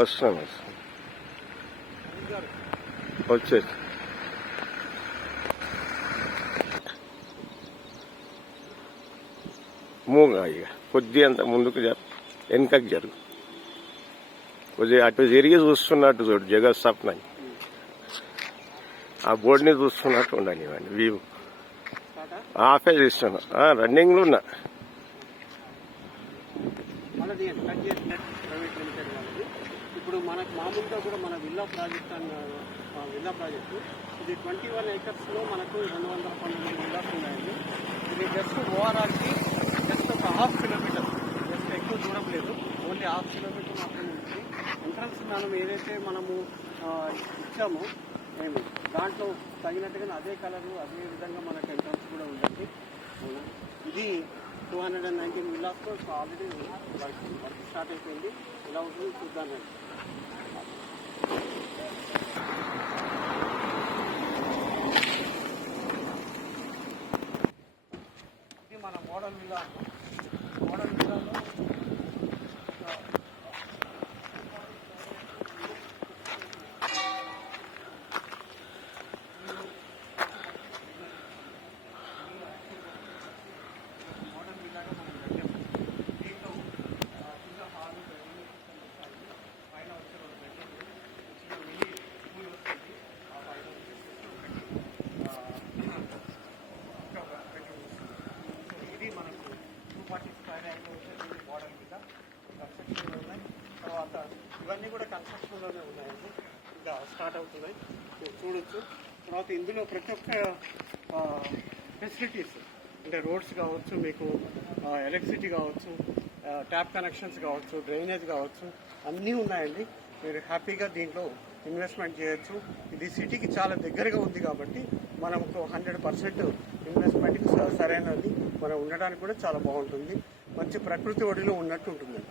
వస్తాను వచ్చేసి మూగా ఇక కొద్ది అంత ముందుకు వెనకకి జరుగు కొద్దిగా అటు తిరిగి చూస్తున్నట్టు చూడు జగత్ స్వప్నం ఆ బోర్డుని చూస్తున్నట్టు ఉండాలి ఇవన్నీ వ్యూ ఆఫే తీస్తున్నా రన్నింగ్లో ఉన్నా. ఇప్పుడు మనకు మామూలుగా కూడా మన విల్లా ప్రాజెక్ట్ ఇది 21 acres మనకు 212 విల్లాస్ ఉన్నాయండి. ఇది జస్ట్ ఓఆర్ఆర్కి జస్ట్ ఒక 1/2 కిలోమీటర్, జస్ట్ ఎక్కువ దూరం లేదు, ఓన్లీ 1/2 కిలోమీటర్ మాత్రమే ఉంటుంది. ఎంట్రన్స్ మనం ఏదైతే మనము ఇచ్చామో మేము దాంట్లో తగినట్టుగా అదే కలరు అదే విధంగా మనకు ఎంట్రన్స్ కూడా ఉంటుంది. ఇది 219 విల్లాస్తో ఆల్రెడీ వర్క్ స్టార్ట్ అయిపోయింది. ఇలా ఉంటుంది చూద్దామండి. ఇది మన మోడల్ విల్లా. మోడల్ విల్లాలో మోడల్ మీద కన్స్ట్రక్షన్లో ఉన్నాయి. తర్వాత ఇవన్నీ కూడా కన్స్ట్రక్షన్లోనే ఉన్నాయండి, ఇంకా స్టార్ట్ అవుతున్నాయి, చూడొచ్చు. తర్వాత ఇందులో ప్రతి ఒక్క ఫెసిలిటీస్ అంటే రోడ్స్ కావచ్చు, మీకు ఎలక్ట్రిసిటీ కావచ్చు, ట్యాప్ కనెక్షన్స్ కావచ్చు, డ్రైనేజ్ కావచ్చు, అన్నీ ఉన్నాయండి. మీరు హ్యాపీగా దీంట్లో ఇన్వెస్ట్మెంట్ చేయొచ్చు. ఇది సిటీకి చాలా దగ్గరగా ఉంది కాబట్టి మనకు 100% ఇన్వెస్ట్మెంట్కి సరైనది. మనం ఉండడానికి కూడా చాలా బాగుంటుంది, మంచి ప్రకృతి ఒడిలో ఉన్నట్టు ఉంటుంది.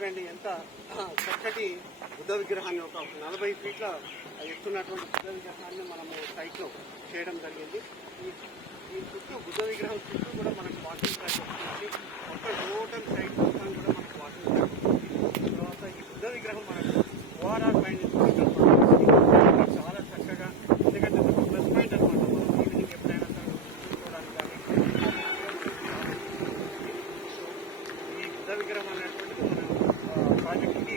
చూడండి ఎంత చక్కటి బుద్ధ విగ్రహాన్ని, ఒక 40 ఫీట్ల ఎత్తున్నటువంటి బుద్ధ విగ్రహాన్ని మనము సైట్లో చేయడం జరిగింది. ఈ చుట్టూ బుద్ధ విగ్రహం చుట్టూ కూడా మనకు వాకింగ్ ట్రాక్ వస్తుంది. మొత్తం టోటల్ సైట్ మొత్తం కూడా మనకు వాకింగ్ ట్రాక్ వస్తుంది. తర్వాత ఈ బుద్ధ విగ్రహం మనకు ఓఆర్ఆర్ మైండ్ చాలా చక్కగా, ఎందుకంటే ప్లస్ పాయింట్ అనమాట. మనం ఈవినింగ్ ఎప్పుడైనా సరే చూసుకోవడానికి కానీ ఈ బుద్ధ విగ్రహం అనేటువంటిది ప్రాజెక్ట్కి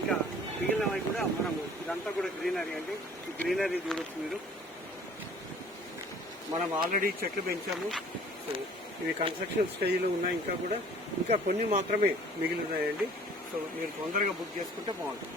ఇంకా మిగిలినవి కూడా మనము ఇదంతా కూడా గ్రీనరీ అండి. ఈ గ్రీనరీ చూడొచ్చు మీరు. మనం ఆల్రెడీ చెట్లు పెంచాము. సో ఇవి కన్స్ట్రక్షన్ స్టేజ్లో ఉన్నాయి, ఇంకా కొన్ని మాత్రమే మిగిలి ఉన్నాయండి. సో మీరు తొందరగా బుక్ చేసుకుంటే బాగుంటుంది.